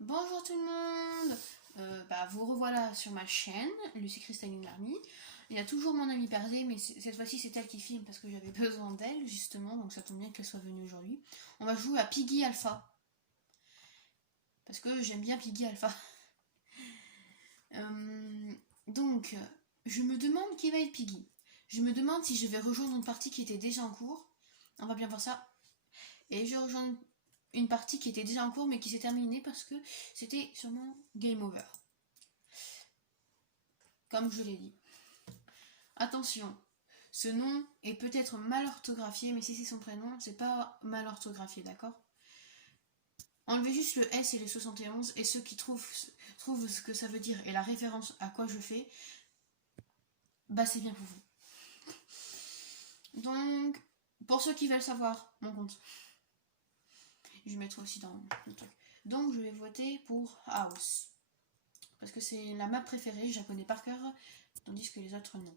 Bonjour tout le monde. Vous revoilà sur ma chaîne, Lucie Cristalline Larmy. Il y a toujours mon amie Perdée, mais cette fois-ci c'est elle qui filme parce que j'avais besoin d'elle justement, donc ça tombe bien qu'elle soit venue aujourd'hui. On va jouer à Piggy Alpha. Parce que j'aime bien Piggy Alpha. Donc, je me demande qui va être Piggy. Je me demande si je vais rejoindre une partie qui était déjà en cours. On va bien voir ça. Et je rejoins une partie qui était déjà en cours mais qui s'est terminée parce que c'était sûrement game over. Comme je l'ai dit. Attention, ce nom est peut-être mal orthographié, mais si c'est son prénom, c'est pas mal orthographié, d'accord? Enlevez juste le S et le 71, et ceux qui trouvent ce que ça veut dire et la référence à quoi je fais, bah c'est bien pour vous. Donc, pour ceux qui veulent savoir mon compte, je vais mettre aussi dans le truc. Donc je vais voter pour House. Parce que c'est la map préférée, je la connais par cœur, tandis que les autres non.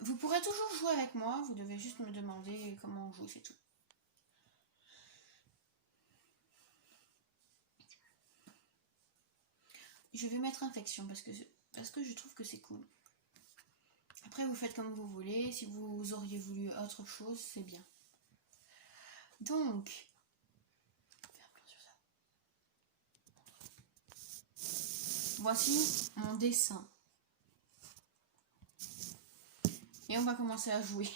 Vous pourrez toujours jouer avec moi, vous devez juste me demander comment on joue, c'est tout. Je vais mettre infection parce que je trouve que c'est cool. Après, vous faites comme vous voulez. Si vous auriez voulu autre chose, c'est bien. Donc, voici mon dessin. Et on va commencer à jouer.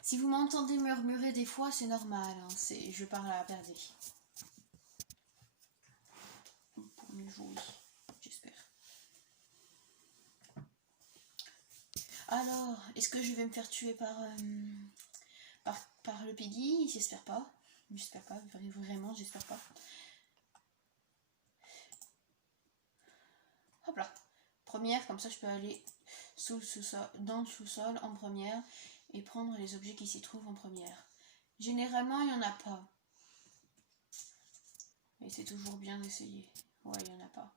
Si vous m'entendez murmurer des fois, c'est normal. Hein, je parle à la Perdée. Pour mieux jouer, j'espère. Alors, est-ce que je vais me faire tuer par le Piggy? J'espère pas. J'espère pas, vraiment, j'espère pas. Hop là. Première, comme ça je peux aller dans le sous-sol en première et prendre les objets qui s'y trouvent en première. Généralement, il n'y en a pas. Et c'est toujours bien d'essayer. Ouais, il n'y en a pas.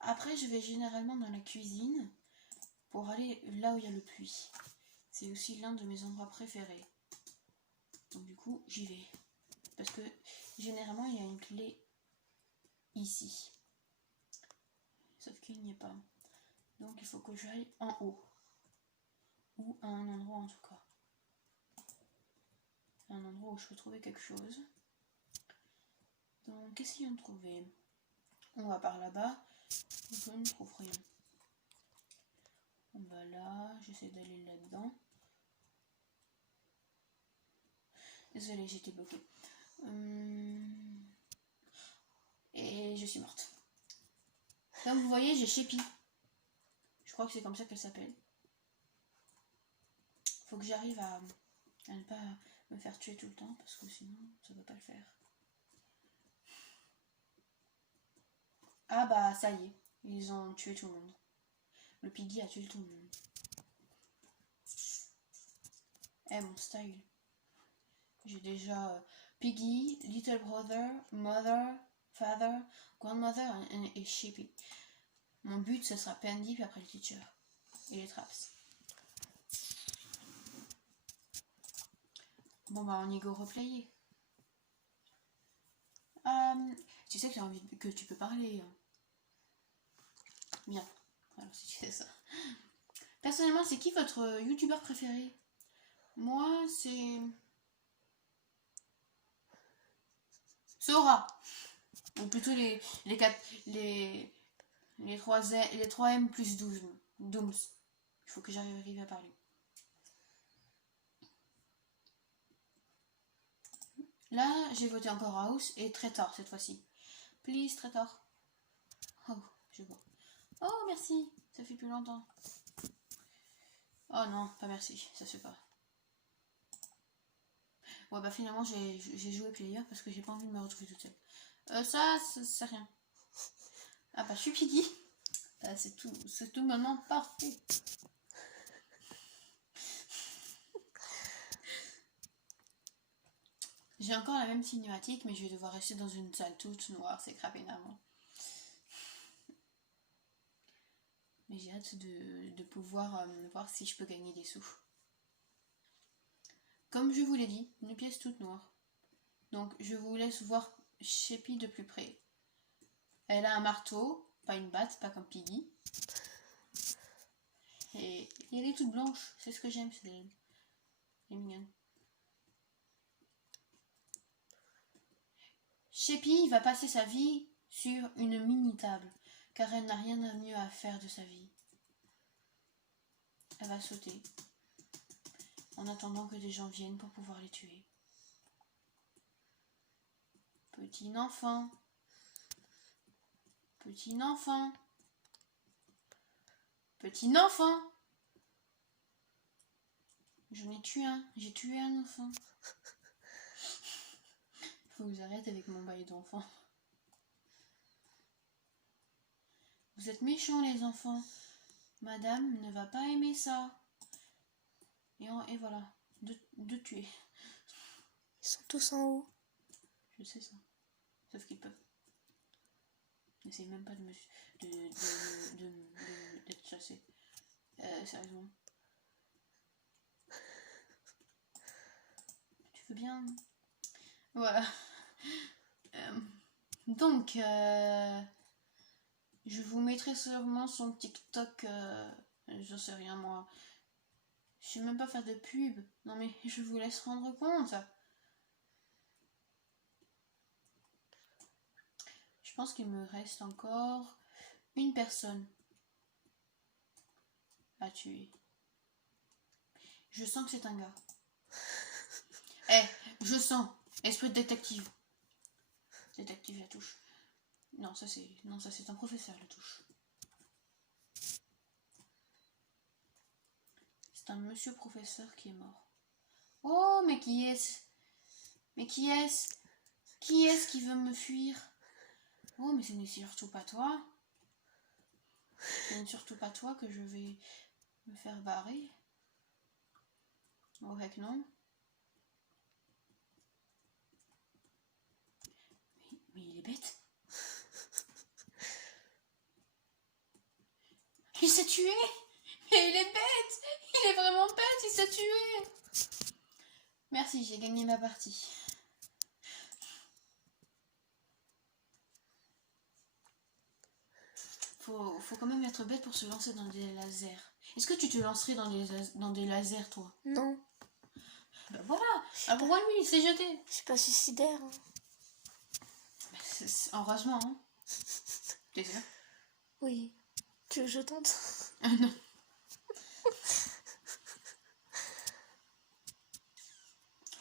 Après, je vais généralement dans la cuisine pour aller là où il y a le puits. C'est aussi l'un de mes endroits préférés. Donc du coup, j'y vais. Parce que généralement, il y a une clé ici. Sauf qu'il n'y est pas. Donc il faut que j'aille en haut. Ou à un endroit en tout cas. Un endroit où je peux trouver quelque chose. Donc essayons de trouver. On va par là-bas. Je ne trouve rien. On va là. J'essaie d'aller là-dedans. Désolée, j'étais bloquée. Et je suis morte. Comme vous voyez, j'ai Sheppy. Je crois que c'est comme ça qu'elle s'appelle. Faut que j'arrive à ne pas me faire tuer tout le temps parce que sinon ça ne va pas le faire. Ah bah ça y est, ils ont tué tout le monde. Le Piggy a tué tout le monde. Eh mon style. J'ai déjà Piggy, Little Brother, Mother, Father, Grandmother et Sheppy. Mon but ce sera Pendy puis après le Teacher. Et les Traps. Bon bah on y go replayer. Tu sais que j'ai envie que tu peux parler. Hein. Bien. Alors si tu fais ça. Personnellement, c'est qui votre youtubeur préféré? Moi, c'est Sora. Ou plutôt les 3M plus 12. Dooms. Il faut que j'arrive à parler. Là, j'ai voté encore House et très tard cette fois-ci. Please, très tard. Oh, je vois. Oh, merci. Ça fait plus longtemps. Oh non, pas merci. Ça se fait pas. Ouais, bah finalement, j'ai joué player parce que j'ai pas envie de me retrouver toute seule. Ça, c'est rien. Ah bah, je suis Piggy. C'est tout maintenant parfait. J'ai encore la même cinématique, mais je vais devoir rester dans une salle toute noire, c'est crap énormément. Mais j'ai hâte de pouvoir voir si je peux gagner des sous. Comme je vous l'ai dit, une pièce toute noire. Donc je vous laisse voir Sheppy de plus près. Elle a un marteau, pas une batte, pas comme Piggy. Et elle est toute blanche, c'est ce que j'aime, elle est mignonne. Sheppy va passer sa vie sur une mini-table, car elle n'a rien de mieux à faire de sa vie. Elle va sauter, en attendant que des gens viennent pour pouvoir les tuer. Petit enfant. Petit enfant. Petit enfant. J'en ai tué un. J'ai tué un enfant. Faut que vous arrêtez avec mon bail d'enfant. Vous êtes méchants les enfants. Madame ne va pas aimer ça. Et voilà. De tuer. Ils sont tous en haut. Je sais ça. Sauf qu'ils peuvent. N'essaye même pas d'être chassé. Sérieusement. Tu veux bien? Voilà. Donc, je vous mettrai sûrement son TikTok. J'en sais rien moi. Je sais même pas faire de pub. Non mais je vous laisse rendre compte. Je pense qu'il me reste encore une personne à tuer. Je sens que c'est un gars. Je sens. Esprit de détective. Détective la touche. Non, ça c'est un professeur la touche. C'est un monsieur professeur qui est mort. Oh, mais qui est-ce? Mais qui est-ce? Qui est-ce qui veut me fuir? Oh, mais ce n'est surtout pas toi. Ce n'est surtout pas toi que je vais me faire barrer. Oh, heck non. Mais il est bête. Il s'est tué. Mais il est bête. Il est vraiment bête, il s'est tué. Merci, j'ai gagné ma partie. Faut quand même être bête pour se lancer dans des lasers. Est-ce que tu te lancerais dans des lasers, toi? Non. Ben voilà. Ah, pourquoi lui, il s'est jeté? Je suis pas suicidaire. Hein. Heureusement, hein. T'es sûr? Oui. Tu veux que je tente? Ah non.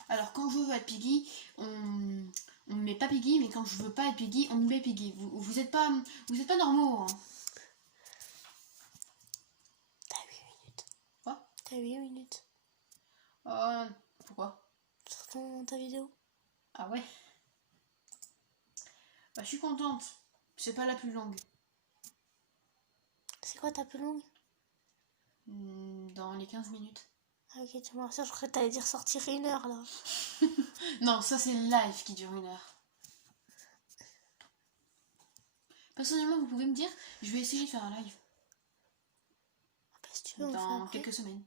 Alors, quand je veux être Piggy, on me met pas Piggy, mais quand je veux pas être Piggy, on me met Piggy. Vous êtes pas normaux, hein. T'as 8 minutes. Quoi? T'as 8 minutes. Pourquoi? Sur ta vidéo. Ah ouais? Bah, je suis contente. C'est pas la plus longue. C'est quoi ta plus longue? Dans les 15 minutes. Ah ok, tu m'as rassuré, je croyais que t'allais dire sortir 1 heure là. Non, ça c'est le live qui dure 1 heure. Personnellement, vous pouvez me dire, je vais essayer de faire un live. Ah bah, si tu veux, on Dans le fait quelques semaines.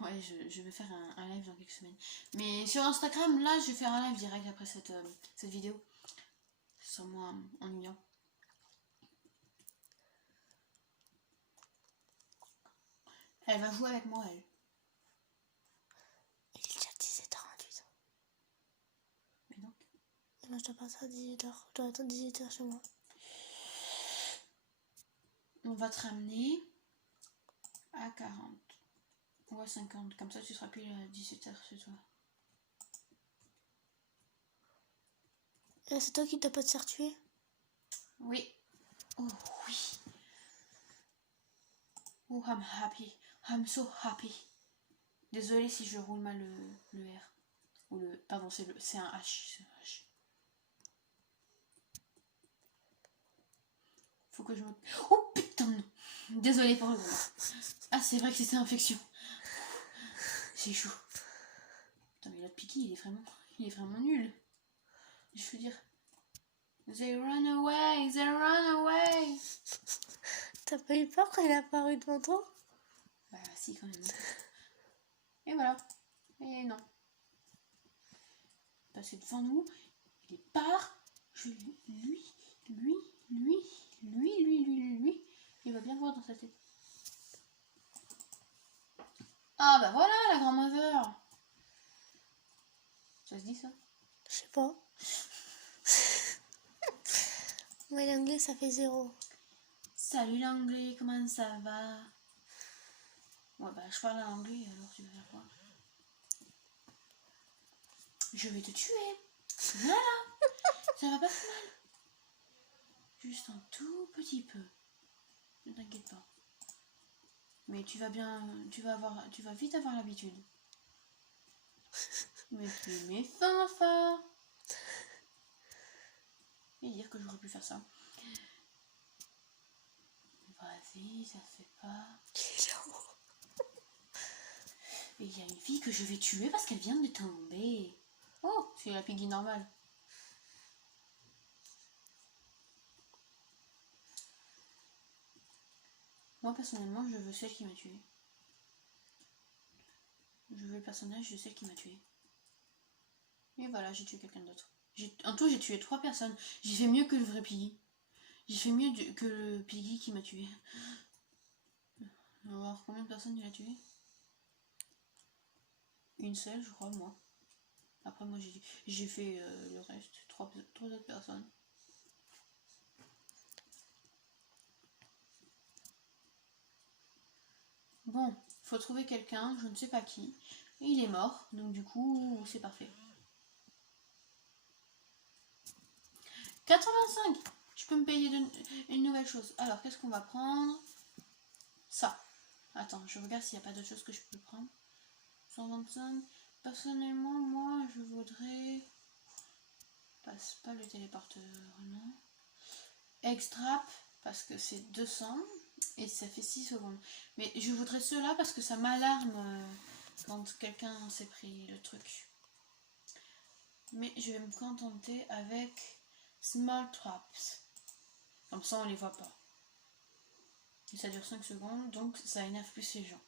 Ouais, je vais faire un live dans quelques semaines. Mais sur Instagram, là, je vais faire un live direct après cette vidéo. Ce sera moins ennuyant. Elle va jouer avec moi, elle. Il est déjà 17h28. Mais donc. Et moi je dois partir à 18h. Je dois attendre 18h chez moi. On va te ramener à 40. Ou à 50. Comme ça, tu seras plus à 17h chez toi. Et c'est toi qui t'as pas de se faire tuer? Oui. Oh oui. Oh, I'm happy. I'm so happy. Désolée si je roule mal le R. Ou le. Pardon, c'est un H. C'est un H. Faut que je me. Oh putain! Désolée pour le moment. Ah, c'est vrai que c'était infection. C'est chaud. Putain, mais l'autre Piggy, il est vraiment nul. Je veux dire. They run away! They run away! T'as pas eu peur quand il est apparu devant toi? Bah, si, quand même. Et voilà. Et non. Passer devant nous. Il part. Je lui. Il va bien voir dans sa tête. Ah bah voilà la grand-mother. Ça se dit ça? Je sais pas. Moi, l'anglais, ça fait 0. Salut l'anglais, comment ça va? Ouais bah je parle anglais, alors tu vas faire quoi? Je vais te tuer. Voilà. Ça va pas faire mal. Juste un tout petit peu. Ne t'inquiète pas. Mais tu vas vite avoir l'habitude. Mais tu es méchant, ça. Et dire que j'aurais pu faire ça. Vas-y, ça se fait pas. Et il y a une fille que je vais tuer parce qu'elle vient de tomber. Oh, c'est la piggy normale. Moi, personnellement, je veux celle qui m'a tué. Je veux le personnage de celle qui m'a tué. Et voilà, j'ai tué quelqu'un d'autre. En tout, j'ai tué 3 personnes. J'ai fait mieux que le vrai piggy. J'ai fait mieux que le piggy qui m'a tué. On va voir combien de personnes il a tué. Une seule, je crois, moi. Après, moi, j'ai fait le reste. 3 autres personnes. Bon, faut trouver quelqu'un, je ne sais pas qui. Il est mort, donc du coup, c'est parfait. 85. Je peux me payer une nouvelle chose. Alors, qu'est-ce qu'on va prendre? Ça. Attends, je regarde s'il n'y a pas d'autre chose que je peux prendre. 125. Personnellement, moi, je voudrais... Passe pas le téléporteur, non. Extrap, parce que c'est 200. Et ça fait 6 secondes. Mais je voudrais ceux-là parce que ça m'alarme quand quelqu'un s'est pris le truc. Mais je vais me contenter avec Small Traps. Comme ça, on les voit pas. Et ça dure 5 secondes, donc ça énerve plus les gens.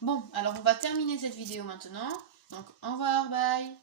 Bon, alors on va terminer cette vidéo maintenant. Donc, au revoir, bye.